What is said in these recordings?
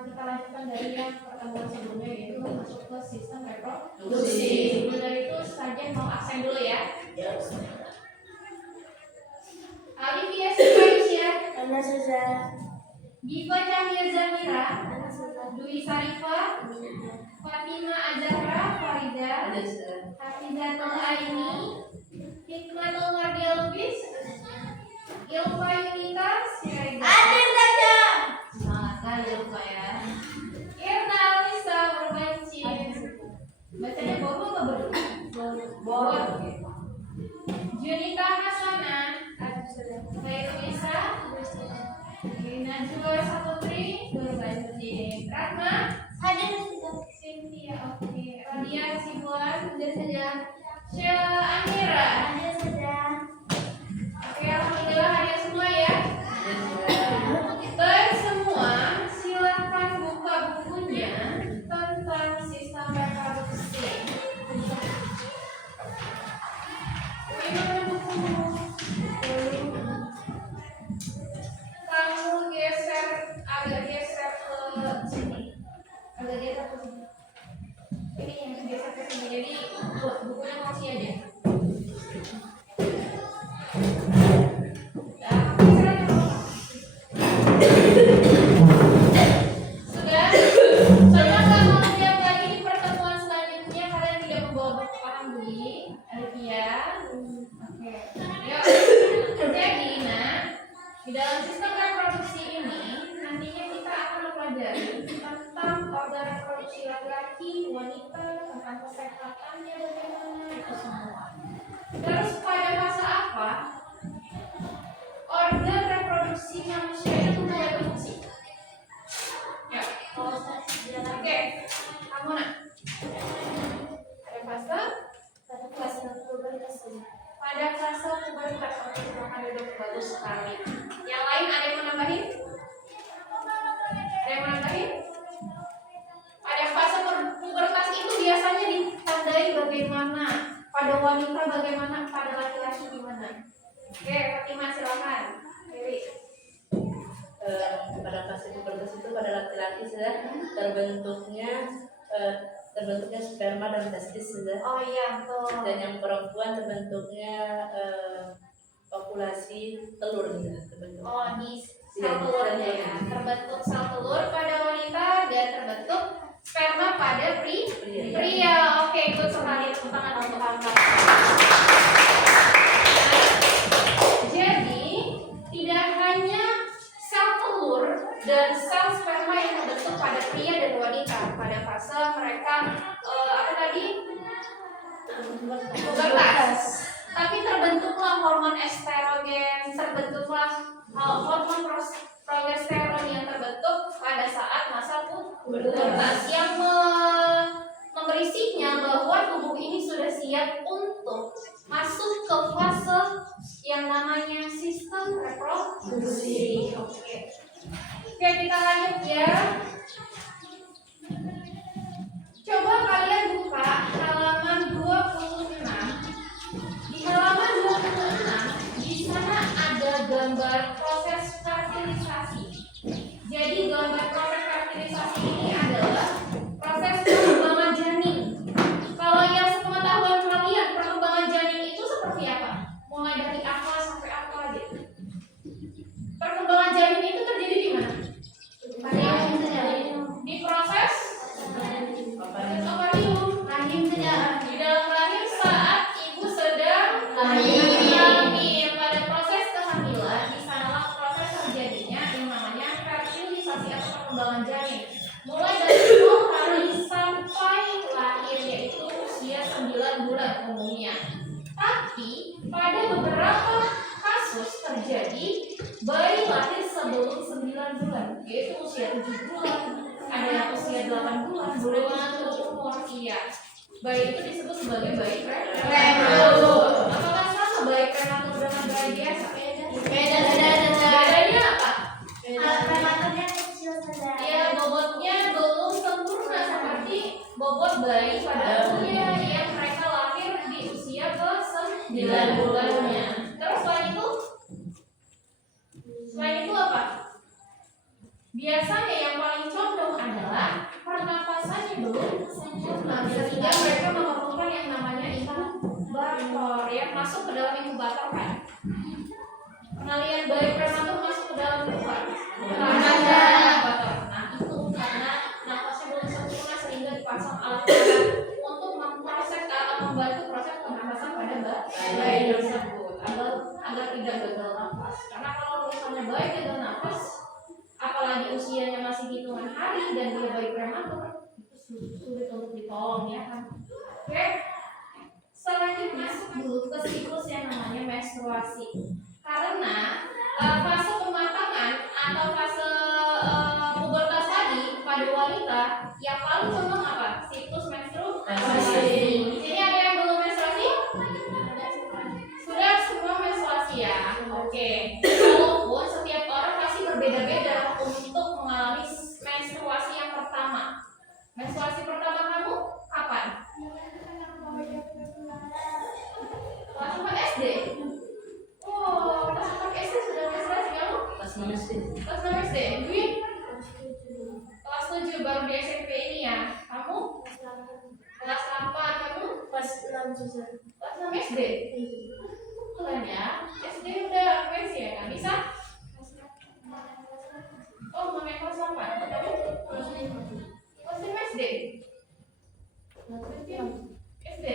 kita lanjutkan dari yang pertemuan sebelumnya, yaitu masuk ke sistem reproduksi. Sebelum dari itu saja mau absen dulu ya. Alifia Syah, Ana Suza, Giva Cahya Zamira, Dwi Sarifah, Fatima Azahra Farida, Hafizatul Aini, Hikmatul Mardia Lubis, Ilfa Yunita Siregar. Adil saja. Semangat kali Ilfa ya. Irna Alisa Berbanci. Bacanya Bobo atau Bodo? Bodo. Junita Hasana, Khairu Isa, Najwa Saputri, Berbanci. Ratma, Hadir Cynthia, oke. Radia Sibuan, hadir saja. Sheila Amira, Hadir saja. oke, alhamdulillah hadir semua ya. Baik semua, silakan buka bukunya tentang sistem reproduksi. Ini mana bukumu? Kamu geser, agak geser ke sini. Agak geser ke sini. Ini yang geser ke sini. Jadi bukunya kasih aja. Sudah? Saya akan melihat lagi di pertemuan selanjutnya. Kalian tidak membawa buku paham Budi, Alifia. Oke. Yuk. Jadi, di dalam sistem reproduksi ini nantinya kita akan mempelajari tentang organ reproduksi laki-laki, wanita, tentang kesehatannya bagaimana itu semua. Terus pada fase apa organ reproduksi manusia itu mulai berfungsi? Ya. Oke. Kamu nak? Ada fase? Pada fase pubertas. Pada fase pubertas. Oke, silakan duduk, bagus sekali. Yang lain ada yang mau nambahin? Ada yang mau nambahin? Pada fase pubertas itu biasanya ditandai bagaimana? Pada wanita bagaimana? Pada laki-laki gimana? Oke, Fatimah silakan. Dewi. Pada fase pubertas itu pada laki-laki sudah terbentuknya sperma dan testis sudah. Oh iya, betul. Dan yang perempuan terbentuknya populasi telur sudah terbentuk. Oh, di sel telurnya ya. Terbentuk sel telur pada wanita dan terbentuk sperma pada pria. Oke, ikut sekali tepuk tangan untuk angkat. Jadi, tidak hanya sel telur dan sel sperma yang terbentuk pada pria dan wanita pada fase mereka apa tadi? Pubertas. Tapi terbentuklah hormon estrogen, terbentuklah hormon progesteron yang terbentuk pada saat masa pubertas yang memberi sinyal bahwa tubuh ini sudah siap untuk masuk ke fase yang namanya sistem reproduksi. Oke, kita lanjut ya. Coba kalian buka halaman 26. Di halaman 26 di sana ada gambar proses fertilisasi. Jadi gambar proses fertilisasi ini adalah proses perkembangan janin. Kalau yang sepengetahuan kalian, perkembangan janin itu seperti apa? Mulai dari apa sampai apa gitu. Perkembangan janin itu terjadi di mana? Di proses ovarium, rahim saja. Di dalam rahim saat ibu sedang hamil. Pada proses kehamilan, di sanalah proses terjadinya yang namanya fertilisasi atau perkembangan janin. Mulai dari 0 hari sampai lahir, yaitu usia 9 bulan umumnya. Tapi pada beberapa kasus terjadi bayi lahir sebelum 9 bulan, yaitu usia 7 bulan, ada yang usia 8 bulan, boleh mengatur umur. Iya, bayi itu disebut sebagai bayi prematur. Apakah sama bayi prematur dengan bayi biasa? Bedanya apa? Prematurnya kecil saja. Ya, bobotnya belum sempurna seperti bobot bayi pada umumnya yang mereka lahir di usia ke 9 bulannya. Terus selain itu apa? Biasanya yang paling cocok dulu. Nah, sehingga mereka memerlukan yang namanya inkubator ya, masuk ke dalam inkubator kan. Pernah lihat bayi prematur masuk ke dalam inkubator? Inkubator. Nah, itu karena nafasnya belum sempurna sehingga dipasang alat-alat untuk memproses atau membantu proses pernapasan pada bayi tersebut agar tidak gagal nafas. Karena kalau misalnya bayi gagal nafas, apalagi usianya masih hitungan hari dan dia bayi prematur, itu sulit untuk ditolong ya kan. Oke, selanjutnya dulu ke siklus yang namanya menstruasi. Karena fase pematangan atau fase pubertas tadi pada wanita yang paling cenderung apa? Siklus menstruasi. Di sini ada yang belum menstruasi? Sudah semua menstruasi ya. Oke. Walaupun setiap orang pasti berbeda-beda untuk mengalami menstruasi yang pertama. Menstruasi pertama kamu kapan? Kelas 4 SD. Oh, kelas 4 SD sudah menstruasi kamu? Pas mesti. Kelas 6 SD. Dwi? Kelas 7 baru di SMP ini ya. Kamu? Kelas 8 kamu? Kelas 6 juga. Kelas 6 SD. Keren ya. SD udah mensi ya kan? Bisa? Oh, mau kelas 8. Kamu? Kelas 5 SD. SD.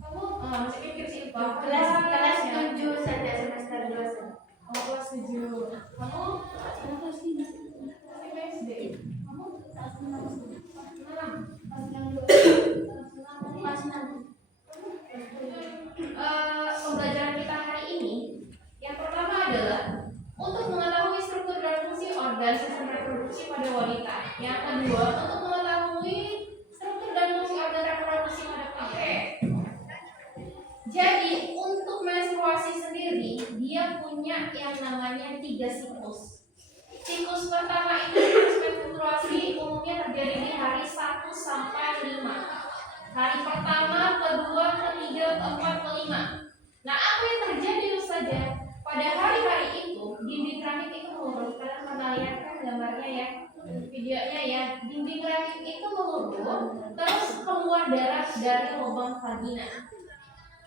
Kamu masih pikir sih Pak. Kelas ya. 7 saja semester 2 saja. Oh, kelas 7. Kamu? Kelas 5 SD. Kamu? Kelas 6. 6. Kelas 6. Kelas 6. Pembelajaran kita hari ini yang pertama adalah untuk mengetahui struktur dan fungsi organ sistem reproduksi pada wanita. Yang kedua untuk mengetahui struktur dan fungsi organ reproduksi pada pria. Jadi untuk menstruasi sendiri dia punya yang namanya 3 siklus. Siklus pertama itu siklus menstruasi umumnya terjadi di hari 1 sampai 5. Hari pertama, kedua, ketiga, keempat, kelima. Nah, apa yang terjadi saja pada hari-hari itu dinding rahim itu menurun. Kalian pernah lihat kan gambarnya ya, videonya ya. Dinding rahim itu menurun, terus keluar darah dari lubang vagina.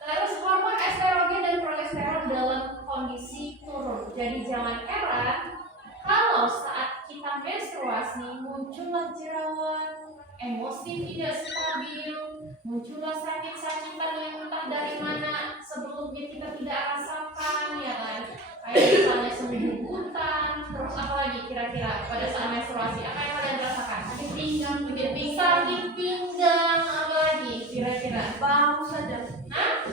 Terus hormon estrogen dan progesteron dalam kondisi turun. Jadi jangan heran kalau saat kita menstruasi muncullah jerawat, emosi tidak stabil, muncullah sakit-sakitan yang entah dari mana sebelumnya kita tidak rasakan ya kan. Kayak misalnya sembuhutan, terus apa lagi kira-kira pada saat menstruasi apa yang kalian rasakan? Sakit pinggang, sakit pinggang, apa lagi kira-kira? Bau saja. Hah?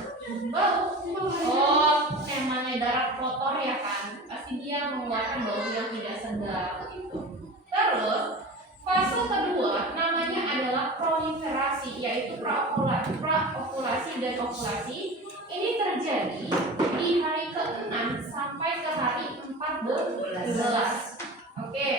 Bau? Oh, namanya darah kotor ya kan? Pasti dia mengeluarkan bau yang tidak sedap gitu. Terus fase kedua namanya adalah proliferasi, yaitu praovulasi dan ovulasi. Ini terjadi di hari ke-6 sampai ke hari 14. Oke.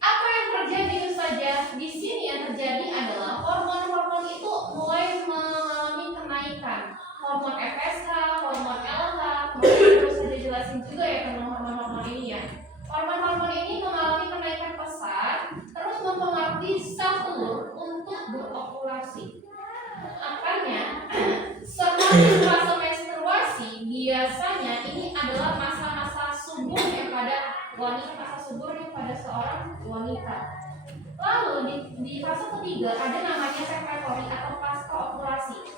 Apa yang terjadi saja di sini yang terjadi adalah hormon-hormon itu mulai mengalami kenaikan. Hormon FSH, hormon LH, harus saya jelasin juga ya tentang hormon-hormon ini ya. Hormon-hormon ini mengalami kenaikan pesat, terus mempengaruhi sel telur untuk berovulasi. Makanya semakin fase menstruasi biasanya ini adalah masa-masa suburnya pada wanita, masa suburnya pada seorang wanita. Lalu di fase ketiga ada namanya sekretori atau pasca ovulasi,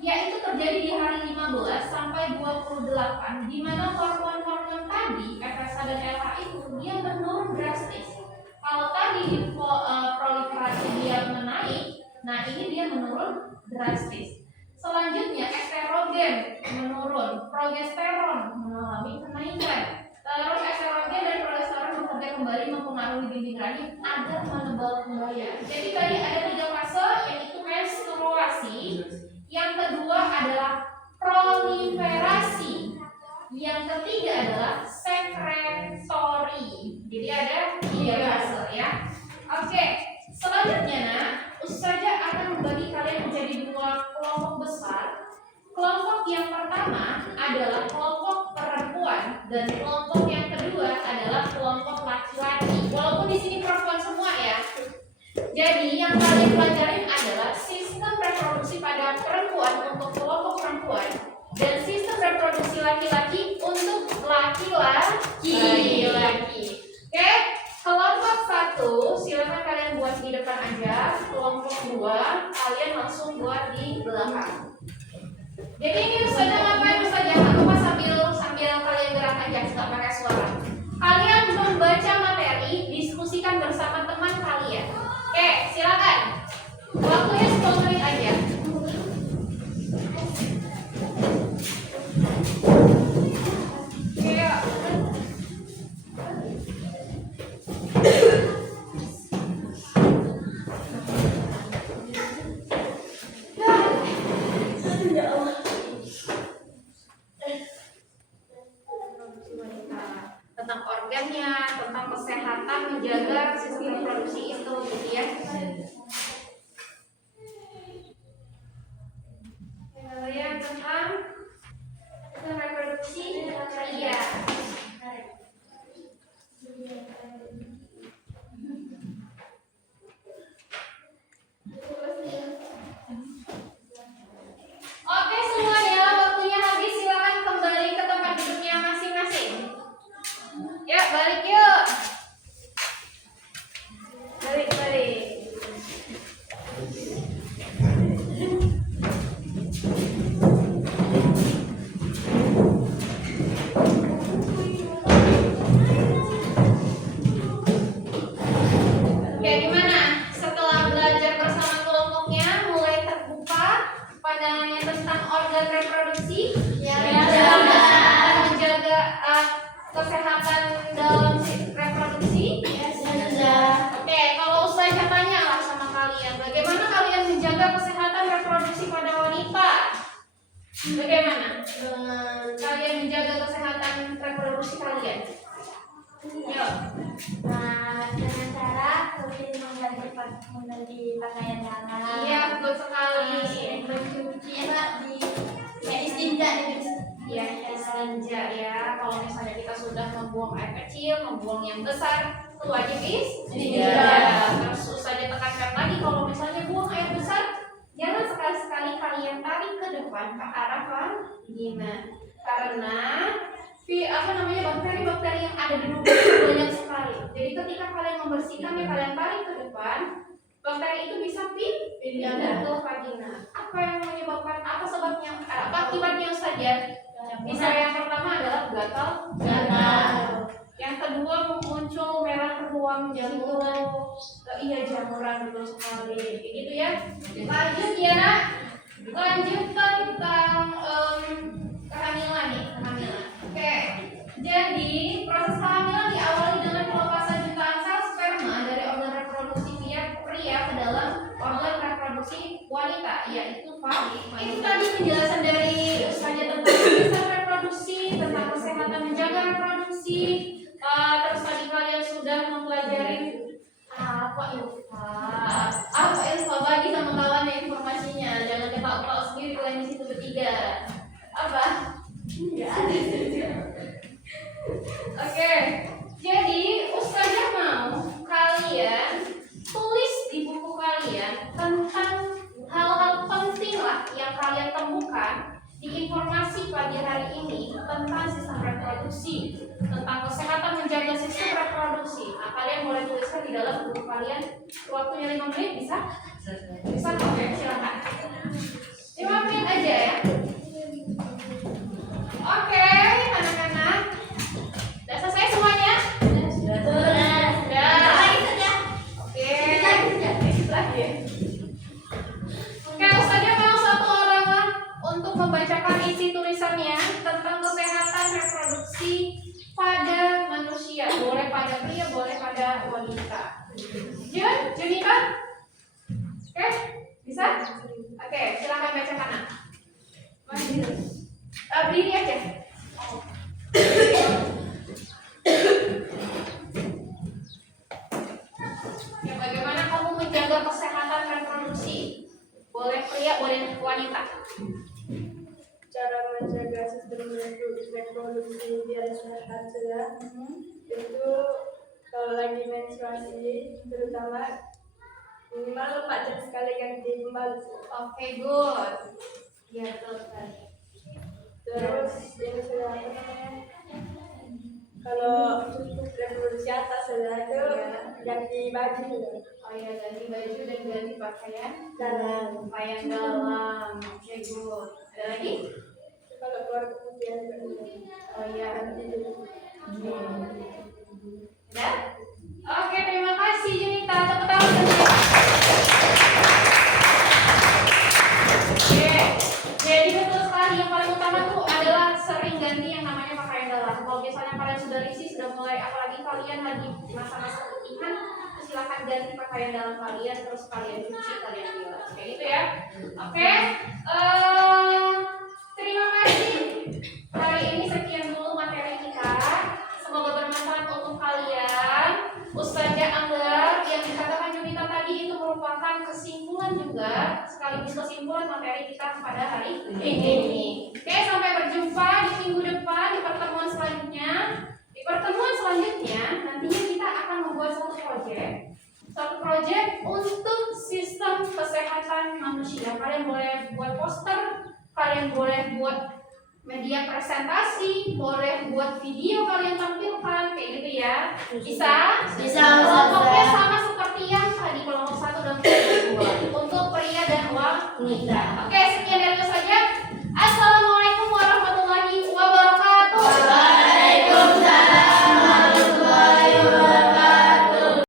yaitu terjadi di hari 15 sampai 28, di mana hormon-hormon tadi FSH dan LH itu dia menurun drastis. Kalau tadi di proliferasi dia menaik, nah ini dia menurun drastis. Selanjutnya estrogen menurun, progesteron mengalami kenaikan. Terus estrogen dan progesteron bekerja kembali mempengaruhi dinding rahim agar menebal kembali. Jadi tadi ada 3 fase, yaitu menstruasi. Yang kedua adalah proliferasi. Yang ketiga adalah sekretori. Jadi ada 3 fase ya. Oke, selanjutnya nah, Ustazah akan membagi kalian menjadi 2 kelompok besar. Kelompok yang pertama adalah kelompok perempuan dan kelompok yang kedua adalah kelompok laki-laki. Walaupun di sini perempuan semua ya. lagi. Oke, kelompok 1 silakan kalian buat di depan aja. Kelompok 2 kalian langsung buat di belakang. Jadi ini Ustazah ngapain Ustazah? Apa sambil kalian gerak aja, nggak pakai suara. Kalian membaca materi, diskusikan bersama teman kalian. Oke, silakan. Waktunya 10 menit aja. Oke. Tentang organnya, tentang kesehatan, menjaga sistem reproduksi itu gitu ya. Kalian tentang reproduksi iya. Oke semuanya, waktunya habis, silakan kembali ke tempat duduknya masing-masing. Ya, balik yuk. Balik. Oke, gimana? Setelah belajar bersama kelompoknya, mulai terbuka pandangannya tentang organ reproduksi, dalam menjaga kesehatan dalam reproduksi. Oke, kalau Ustazah tanya lah sama kalian, bagaimana kalian menjaga kesehatan reproduksi pada wanita? Bagaimana? Kalian menjaga kesehatan reproduksi kalian? Yuk. Dengan cara rutin mengganti pakaian anak. Iya, betul sekali. Mencuci di istinja Ya, istinja ya. Kalau misalnya kita sudah membuang air kecil, membuang yang besar, itu wajib istinja. Terus Ustazah tekankan lagi, kalau misalnya buang air besar, jangan sekali-sekali kalian tarik ke depan ke arah vagina. Karena bakteri-bakteri yang ada di lubang itu banyak sekali. Jadi ketika kalian membersihkannya, kalian tarik ke depan, bakteri itu bisa pindah ke vagina. Apa yang menyebabkan? Apa sebabnya? Apa akibatnya Ustazah? Bisa yang pertama adalah gatal. Yang kedua muncul merah ruam jamur. Iya, jamuran, betul sekali. Gitu ya. Lanjut ya nak. Lanjut tentang kehamilan nih, kehamilan. Oke. Jadi proses kehamilan diawali dengan pelepasan jutaan sel sperma dari organ reproduksi pria ke dalam organ reproduksi wanita, yaitu vagina. Itu tadi penjelasan dari Ustazah tentang sistem reproduksi, tentang kesehatan menjaga reproduksi. Terus tadi kalian sudah mempelajari apa ilmu bagi sama kawannya informasinya. Jangan ketawa-tawa sendiri kalian di situ bertiga. Apa? Enggak ada. Oke, jadi Ustazah mau kalian tulis di buku kalian tentang hal-hal penting lah yang kalian temukan di informasi pagi hari ini tentang sistem reproduksi, tentang kesehatan menjaga sistem reproduksi. Nah, kalian boleh tuliskan di dalam buku kalian. Waktunya 5 menit, bisa? Bisa? Oke, silakan. 5 menit aja ya. Oke, anak-anak. Sudah selesai semuanya? Sudah. Oke. Lagi. Oke, Ustazah mau satu orang untuk membacakan isi tulisannya tentang kesehatan reproduksi pada manusia. Boleh pada pria, boleh pada wanita. Junika? Oke, bisa? Oke, silakan bacakan nak. Berdiri aja. Ya, bagaimana kamu menjaga kesehatan reproduksi? Boleh pria, boleh wanita. Cara menjaga sistem reproduksi biar sehat itu kalau lagi menstruasi terutama minimal 4 jam sekali ganti pembalut. Oke, good. Ya, betul sekali. Terus yang sudah apa namanya Kalau untuk reproduksi atas adalah itu ganti baju. Oh iya, ganti baju dan ganti pakaian Dan pakaian dalam. Oke, good. Ada lagi? kalau keluar kemudian Oh iya. ganti dulu. Udah? Oke, terima kasih Junita. Tepuk tangan saja. Oke, jadi betul sekali yang paling utama tuh adalah sering ganti yang namanya pakaian dalam. Kalau misalnya kalian sudah risih, sudah mulai, apalagi kalian lagi masa-masa putihan, silahkan ganti pakaian dalam kalian, terus kalian cuci, kalian bilas. Kayak gitu ya. Oke, terima kasih. Hari ini sekian dulu materi kita. Semoga bermanfaat untuk kalian. Ustazah Anggar yang dikatakan Junita tadi itu merupakan kesimpulan juga, sekaligus kesimpulan materi kita pada hari ini. Oke, sampai berjumpa di minggu depan di pertemuan selanjutnya. Di pertemuan selanjutnya nantinya kita akan membuat satu proyek untuk sistem kesehatan manusia. Kalian boleh buat poster, kalian boleh buat media presentasi, boleh buat video kalian tampilkan kayak gitu ya. Bisa? Bisa, Kelompoknya sama seperti yang tadi, kelompok 1 dan kelompok 2 untuk pria dan wanita. Oke, sekian